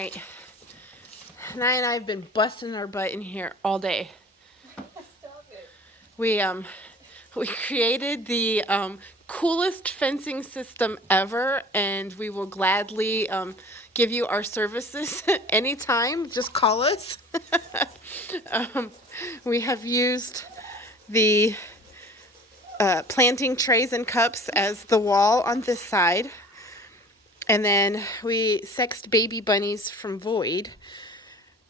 right. Nye and I have been busting our butt in here all day. Stop it. We created the coolest fencing system ever, and we will gladly give you our services anytime. Just call us. We have used the planting trays and cups as the wall on this side. And then we sexed baby bunnies from Void.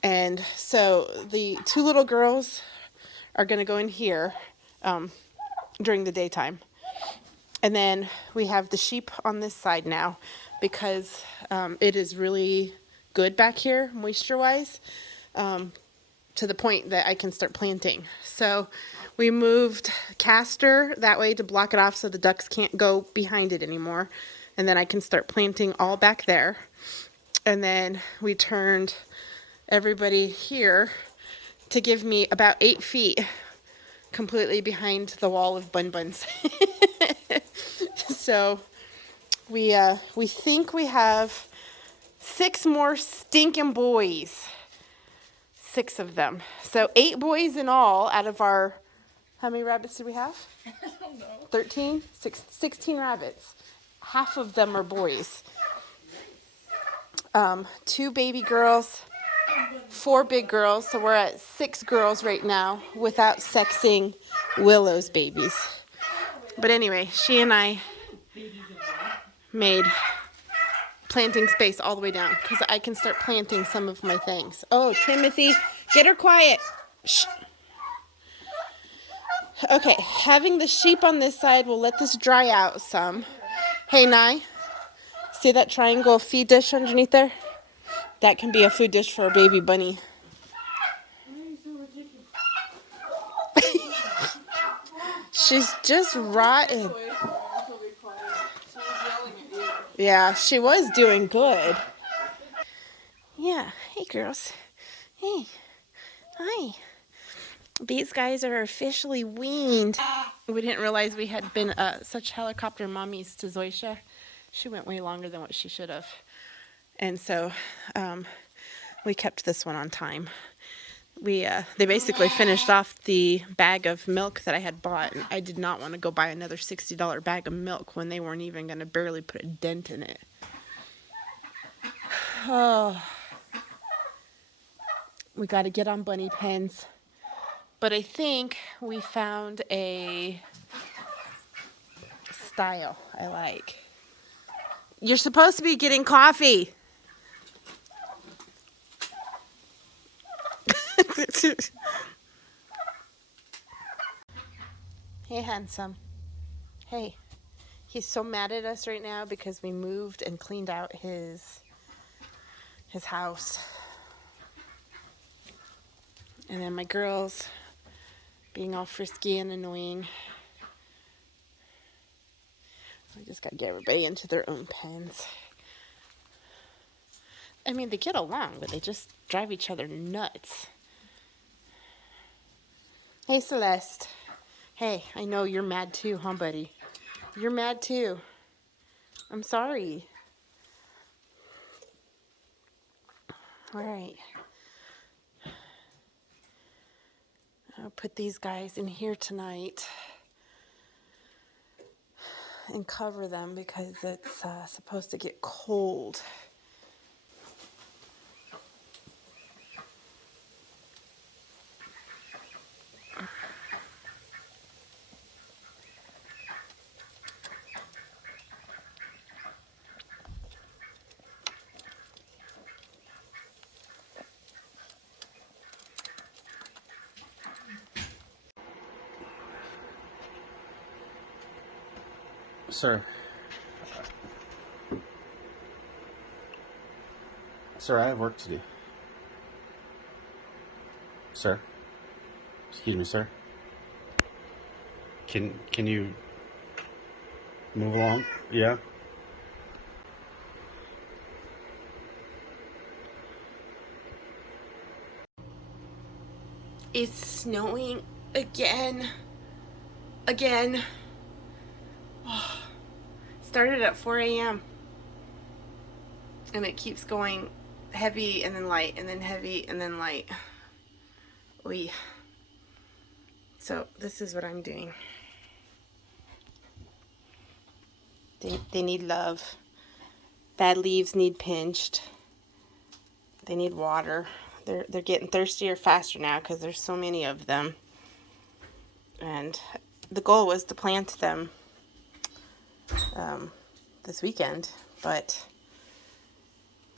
And so the two little girls are going to go in here during the daytime. And then we have the sheep on this side now because it is really good back here, moisture-wise, to the point that I can start planting. So we moved Castor that way to block it off so the ducks can't go behind it anymore. And then I can start planting all back there. And then we turned everybody here to give me about 8 feet completely behind the wall of bun buns. So we think we have 6 more stinking boys. 6 of them. So 8 boys in all out of our, how many rabbits do we have? I don't know. 13? 16 rabbits. Half of them are boys. 2 baby girls, 4 big girls. So we're at 6 girls right now without sexing Willow's babies. But anyway, she and I made planting space all the way down because I can start planting some of my things. Oh, Timothy, get her quiet. Shh. Okay, having the sheep on this side will let this dry out some. Hey, Nye, see that triangle feed dish underneath there? That can be a food dish for a baby bunny. She's just rotten. Yeah, she was doing good. Yeah, hey girls. Hey, hi. These guys are officially weaned. We didn't realize we had been such helicopter mommies to Zoisha. She went way longer than what she should have. And so we kept this one on time. They basically finished off the bag of milk that I had bought, and I did not want to go buy another $60 bag of milk when they weren't even going to barely put a dent in it. Oh, we got to get on bunny pens. But I think we found a style I like. You're supposed to be getting coffee. Hey, handsome. Hey. He's so mad at us right now because we moved and cleaned out his house. And then my girls being all frisky and annoying. I just got to get everybody into their own pens. I mean, they get along, but they just drive each other nuts. Hey, Celeste. Hey, I know you're mad too, huh, buddy? You're mad too. I'm sorry. All right. I'll put these guys in here tonight and cover them because it's supposed to get cold. Sir. Sir, I have work to do. Sir. Excuse me, sir. Can you move along? Yeah? It's snowing again. Again. Started at 4 a.m. and it keeps going heavy and then light and then heavy and then light. Oy. So this is what I'm doing. They need love. Bad leaves need pinched. They need water. They're getting thirstier faster now because there's so many of them. And the goal was to plant them this weekend, but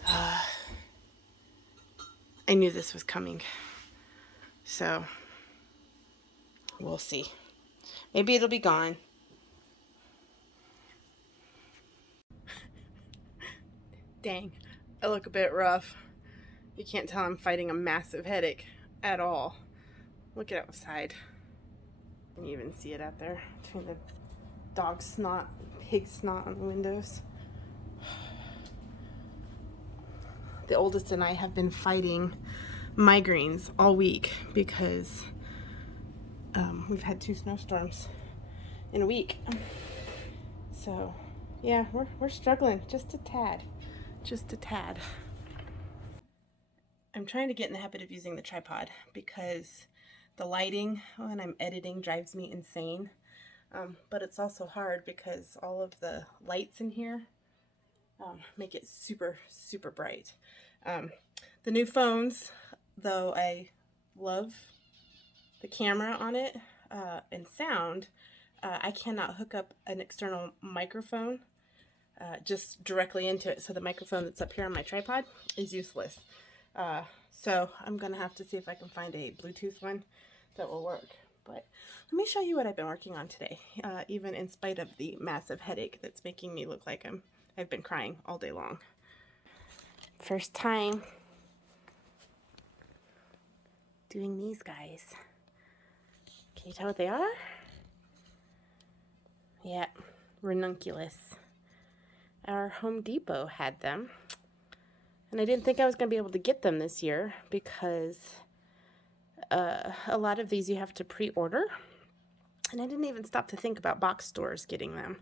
I knew this was coming. So we'll see. Maybe it'll be gone. Dang, I look a bit rough. You can't tell I'm fighting a massive headache at all. Look at outside. You can even see it out there between the dog snot, pig snot on the windows. The oldest and I have been fighting migraines all week because we've had 2 snowstorms in a week. So yeah, we're struggling just a tad. Just a tad. I'm trying to get in the habit of using the tripod because the lighting when I'm editing drives me insane. But it's also hard because all of the lights in here make it super, super bright. The new phones, though I love the camera on it and sound, I cannot hook up an external microphone just directly into it. So the microphone that's up here on my tripod is useless. So I'm going to have to see if I can find a Bluetooth one that will work. But let me show you what I've been working on today, even in spite of the massive headache that's making me look like I've been crying all day long. First time doing these guys. Can you tell what they are? Yeah, ranunculus. Our Home Depot had them, and I didn't think I was going to be able to get them this year because a lot of these you have to pre-order, and I didn't even stop to think about box stores getting them.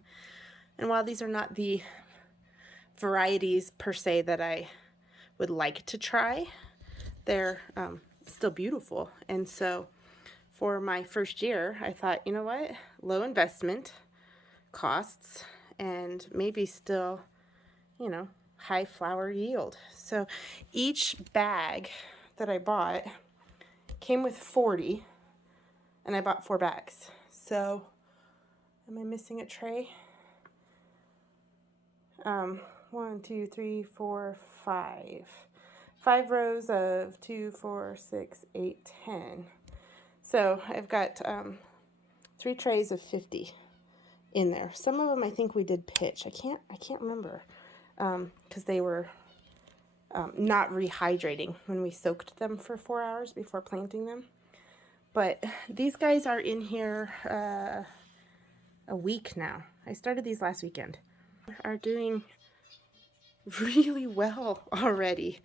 And while these are not the varieties per se that I would like to try, they're still beautiful. And so for my first year, I thought, you know what, low investment costs and maybe still, you know, high flower yield. So each bag that I bought came with 40, and I bought 4 bags. So am I missing a tray? 1, 2, 3, 4, 5. 5 rows of 2, 4, 6, 8, 10. So I've got 3 trays of 50 in there. Some of them I think we did pitch. I can't remember because they were not rehydrating when we soaked them for 4 hours before planting them. But these guys are in here a week now. I started these last weekend. Are doing really well already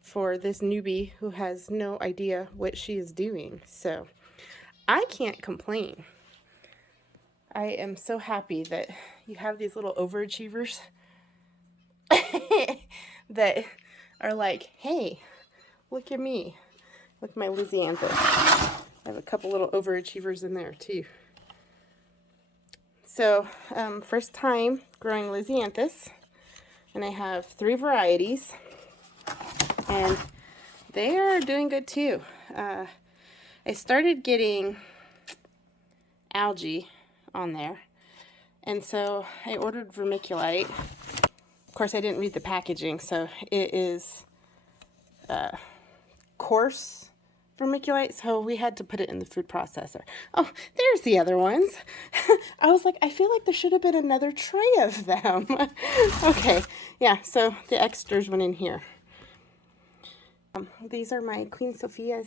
for this newbie who has no idea what she is doing. So I can't complain. I am so happy that you have these little overachievers that are like, hey, look at me. Look at my Lysianthus. I have a couple little overachievers in there too. So first time growing Lysianthus, and I have 3 varieties, and they are doing good too. I started getting algae on there, and so I ordered vermiculite. Of course, I didn't read the packaging, so it is coarse vermiculite, so we had to put it in the food processor. Oh, there's the other ones. I was like, I feel like there should have been another tray of them. Okay, yeah, so the extras went in here. These are my Queen Sophias,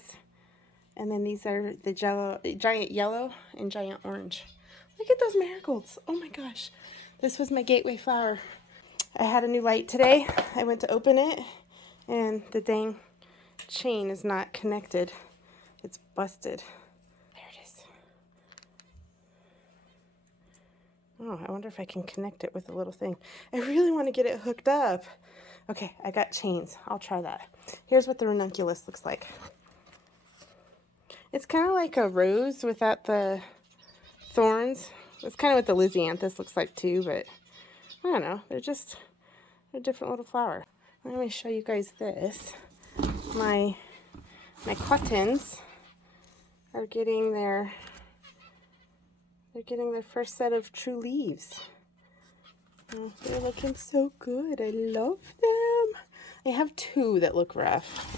and then these are the giant yellow and giant orange. Look at those marigolds. Oh my gosh. This was my gateway flower. I had a new light today. I went to open it, and the dang chain is not connected. It's busted. There it is. Oh, I wonder if I can connect it with a little thing. I really want to get it hooked up. Okay, I got chains. I'll try that. Here's what the ranunculus looks like. It's kind of like a rose without the thorns. It's kind of what the lisianthus looks like too, but I don't know. They're just a different little flower. Let me show you guys this. My cottons are getting their first set of true leaves. Oh, they're looking so good. I love them. I have two that look rough.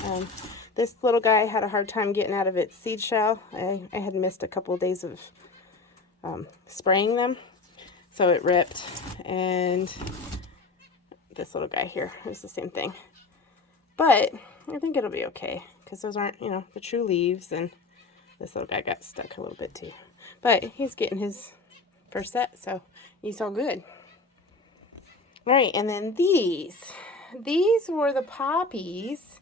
This little guy had a hard time getting out of its seed shell. I had missed a couple of days of spraying them, so it ripped. And this little guy here is the same thing. But I think it'll be okay because those aren't, you know, the true leaves, and this little guy got stuck a little bit too. But he's getting his first set, so he's all good. All right, and then these were the poppies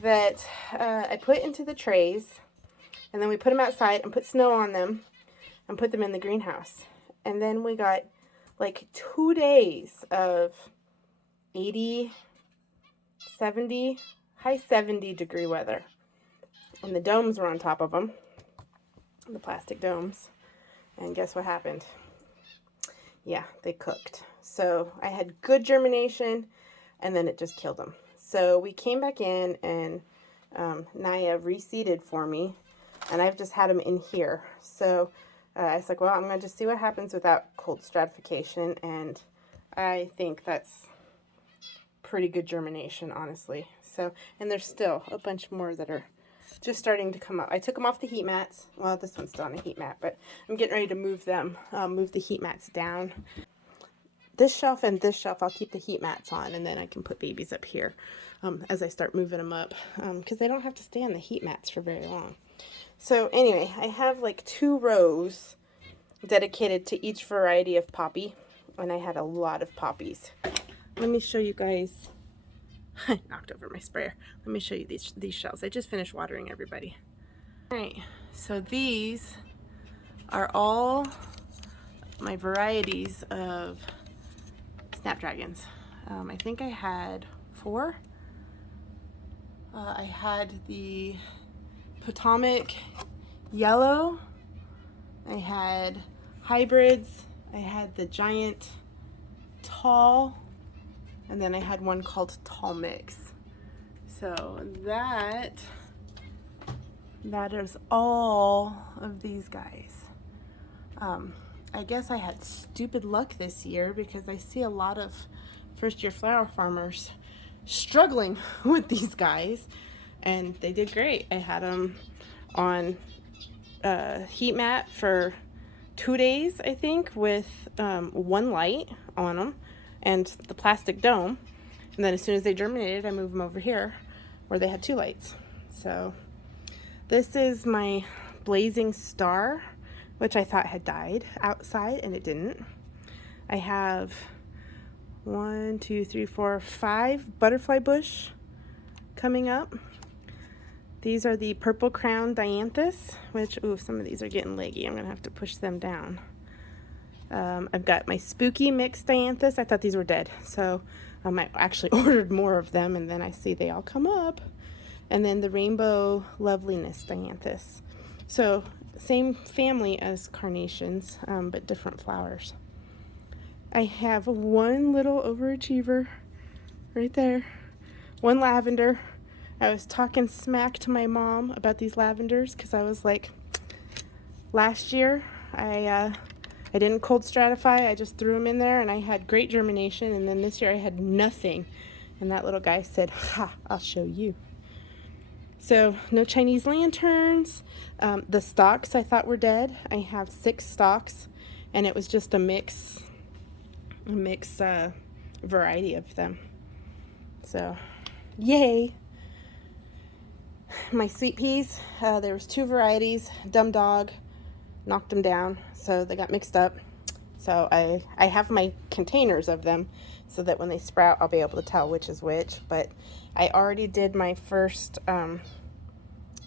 that I put into the trays, and then we put them outside and put snow on them and put them in the greenhouse. And then we got like 2 days of 80, 70, high 70 degree weather. And the domes were on top of them, the plastic domes. And guess what happened? Yeah, they cooked. So I had good germination, and then it just killed them. So we came back in, and Naya reseeded for me, and I've just had them in here. So I was like, well, I'm going to just see what happens without cold stratification, and I think that's pretty good germination, honestly. So, and there's still a bunch more that are just starting to come up. I took them off the heat mats. Well, this one's still on a heat mat, but I'm getting ready to move them, move the heat mats down. This shelf and this shelf, I'll keep the heat mats on, and then I can put babies up here as I start moving them up, because they don't have to stay on the heat mats for very long. So anyway, I have like 2 rows dedicated to each variety of poppy, and I had a lot of poppies. Let me show you guys. I knocked over my sprayer. Let me show you these shells. I just finished watering everybody. All right, so these are all my varieties of snapdragons. I think I had 4. I had the Potomac yellow. I had hybrids. I had the giant tall. And then I had one called Tall Mix. So that is all of these guys. I guess I had stupid luck this year because I see a lot of first-year flower farmers struggling with these guys, and they did great. I had them on heat mat for 2 days, I think, with 1 light on them and the plastic dome. And then as soon as they germinated, I moved them over here where they had 2 lights. So this is my blazing star, which I thought had died outside, and it didn't. I have 1, 2, 3, 4, 5 butterfly bush coming up. These are the purple crown dianthus, which, ooh, some of these are getting leggy. I'm gonna have to push them down. I've got my spooky mixed dianthus. I thought these were dead, so I actually ordered more of them, and then I see they all come up. And then the rainbow loveliness dianthus. So same family as carnations, but different flowers. I have one little overachiever right there. One lavender. I was talking smack to my mom about these lavenders because I was like, last year I didn't cold stratify. I just threw them in there and I had great germination. And then this year I had nothing. And that little guy said, ha, I'll show you. So no Chinese lanterns. The stalks I thought were dead. I have 6 stalks, and it was just a mix variety of them. So yay. My sweet peas, there was 2 varieties. Dumb dog knocked them down, so they got mixed up. So I have my containers of them so that when they sprout, I'll be able to tell which is which. But I already did my first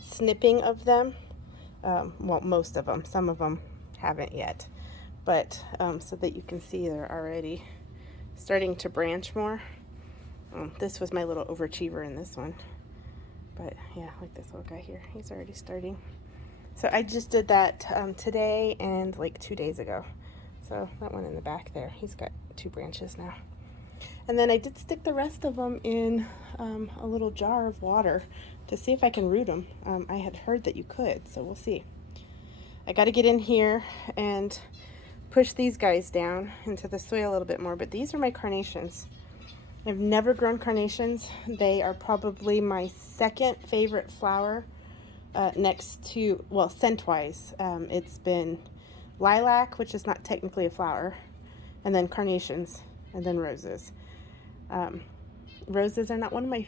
snipping of them. Well, most of them. Some of them haven't yet. But so that you can see they're already starting to branch more. This was my little overachiever in this one. But yeah, like this little guy here. He's already starting. So I just did that today and like 2 days ago. So that one in the back there, he's got 2 branches now. And then I did stick the rest of them in a little jar of water to see if I can root them. I had heard that you could, so we'll see. I got to get in here and push these guys down into the soil a little bit more, but these are my carnations. I've never grown carnations. They are probably my second favorite flower next to, well, scent-wise. It's been lilac, which is not technically a flower, and then carnations, and then roses. Roses are not one of my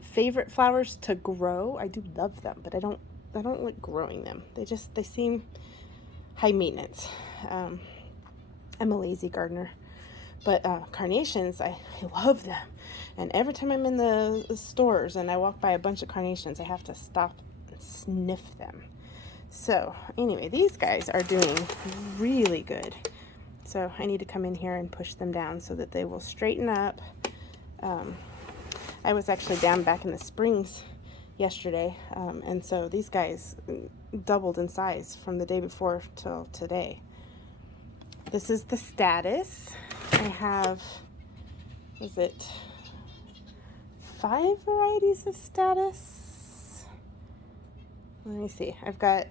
favorite flowers to grow. I do love them, but I don't like growing them. They seem high maintenance. I'm a lazy gardener. But carnations, I love them. And every time I'm in the stores and I walk by a bunch of carnations, I have to stop and sniff them. So anyway, these guys are doing really good. So I need to come in here and push them down so that they will straighten up. I was actually down back in the springs yesterday, and so these guys doubled in size from the day before till today. This is the status. I have, is it 5 varieties of status? Let me see. I've got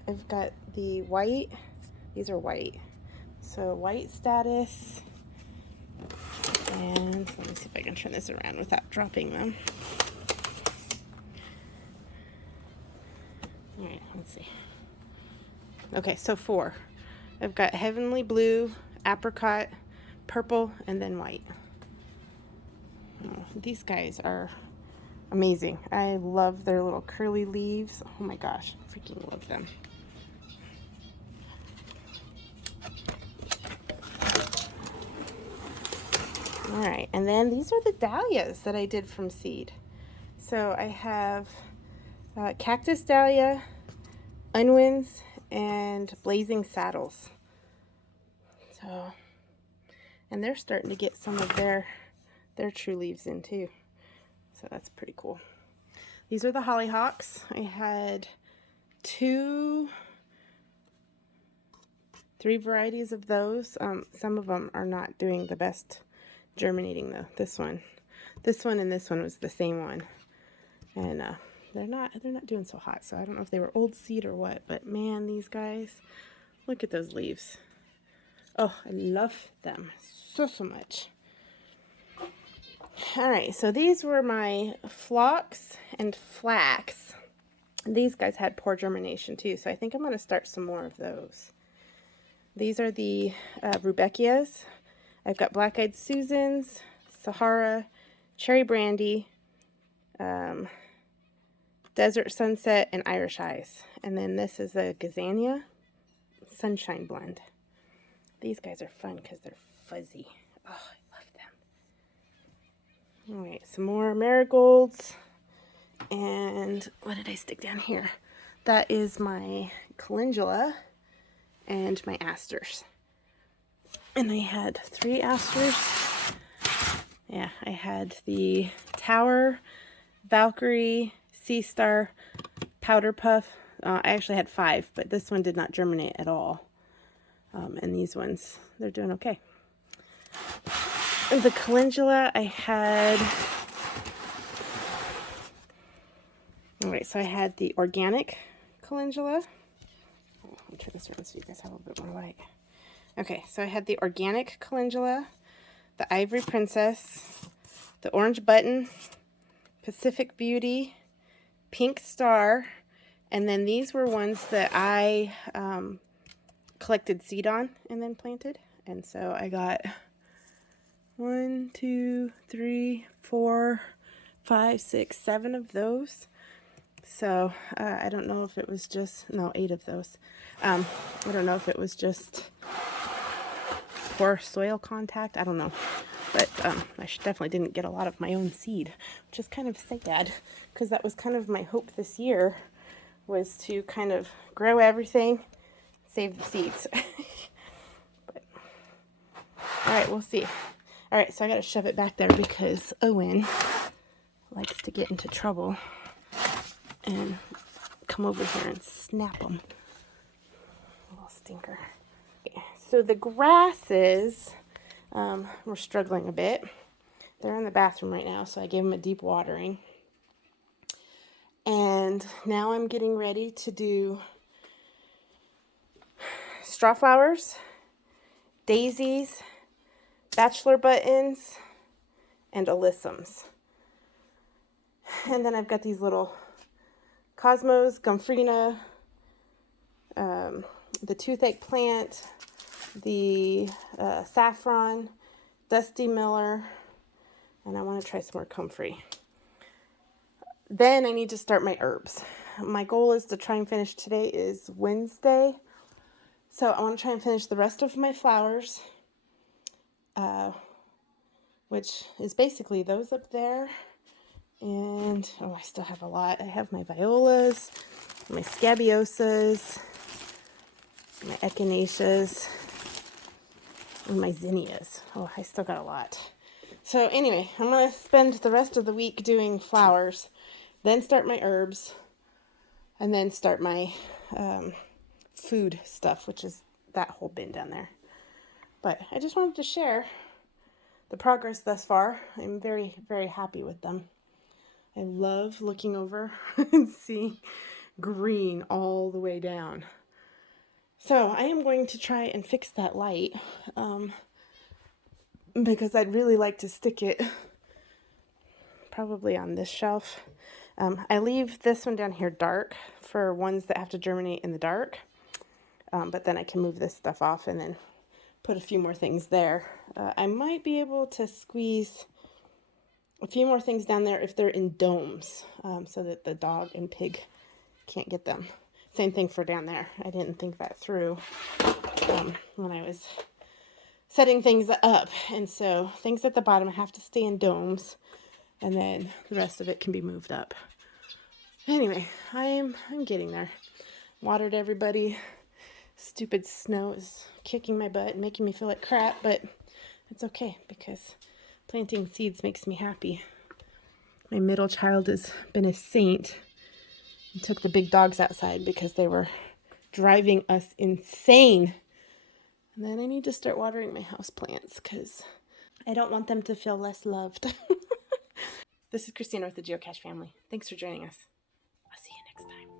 the white. These are white. So white status. And let me see if I can turn this around without dropping them. All right, let's see. Okay, so 4. I've got heavenly blue, apricot, purple, and then white. Oh, these guys are amazing. I love their little curly leaves. Oh my gosh, freaking love them. All right, and then these are the dahlias that I did from seed. So I have cactus dahlia, unwinds, and blazing saddles. So, and they're starting to get some of their true leaves in too. So that's pretty cool. These are the hollyhocks. I had 3 varieties of those. Some of them are not doing the best germinating though. This one, and this one was the same one, and they're not doing so hot. So I don't know if they were old seed or what, but man, these guys, look at those leaves. Oh, I love them so much. All right, so these were my phlox and flax. These guys had poor germination too, so I think I'm going to start some more of those. These are the rudbeckias. I've got black-eyed Susans, Sahara, cherry brandy, desert sunset, and Irish eyes. And then this is a gazania sunshine blend. These guys are fun because they're fuzzy. Oh, I love them. All right, some more marigolds. And what did I stick down here? That is my calendula and my asters. And I had 3 asters. Yeah, I had the Tower, Valkyrie, Sea Star, Powder Puff. I actually had 5, but this one did not germinate at all. And these ones, they're doing okay. And the calendula, I had... Alright, so I had the organic calendula. Oh, let me turn this around so you guys have a little bit more light. Okay, so I had the organic calendula, the Ivory Princess, the Orange Button, Pacific Beauty, Pink Star, and then these were ones that I collected seed on and then planted. And so I got 1, 2, 3, 4, 5, 6, 7 of those. So I don't know if it was just, no, 8 of those. I don't know if it was just poor soil contact. I don't know. But I definitely didn't get a lot of my own seed, which is kind of sad because that was kind of my hope this year, was to kind of grow everything, save the seeds. But, all right, we'll see. All right, so I got to shove it back there because Owen likes to get into trouble and come over here and snap them. Little stinker. So the grasses, we're struggling a bit. They're in the bathroom right now, so I gave them a deep watering. And now I'm getting ready to do straw flowers, daisies, bachelor buttons, and alyssums. And then I've got these little cosmos, gomphrena, the toothache plant, the saffron, dusty miller, and I want to try some more comfrey. Then I need to start my herbs. My goal is to try and finish, today is Wednesday, so I want to try and finish the rest of my flowers, which is basically those up there. And, oh, I still have a lot. I have my violas, my scabiosas, my echinaceas, and my zinnias. Oh, I still got a lot. So anyway, I'm going to spend the rest of the week doing flowers, then start my herbs, and then start my food stuff, which is that whole bin down there. But I just wanted to share the progress thus far. I'm very, very happy with them. I love looking over and seeing green all the way down. So I am going to try and fix that light because I'd really like to stick it probably on this shelf. I leave this one down here dark for ones that have to germinate in the dark, but then I can move this stuff off and then put a few more things there. I might be able to squeeze a few more things down there if they're in domes, so that the dog and pig can't get them. Same thing for down there. I didn't think that through when I was setting things up. And so things at the bottom have to stay in domes, and then the rest of it can be moved up. Anyway, I'm getting there. Watered everybody. Stupid snow is kicking my butt and making me feel like crap, but it's okay because planting seeds makes me happy. My middle child has been a saint and took the big dogs outside because they were driving us insane. And then I need to start watering my house plants because I don't want them to feel less loved. This is Christina with the Geocache family. Thanks for joining us. I'll see you next time.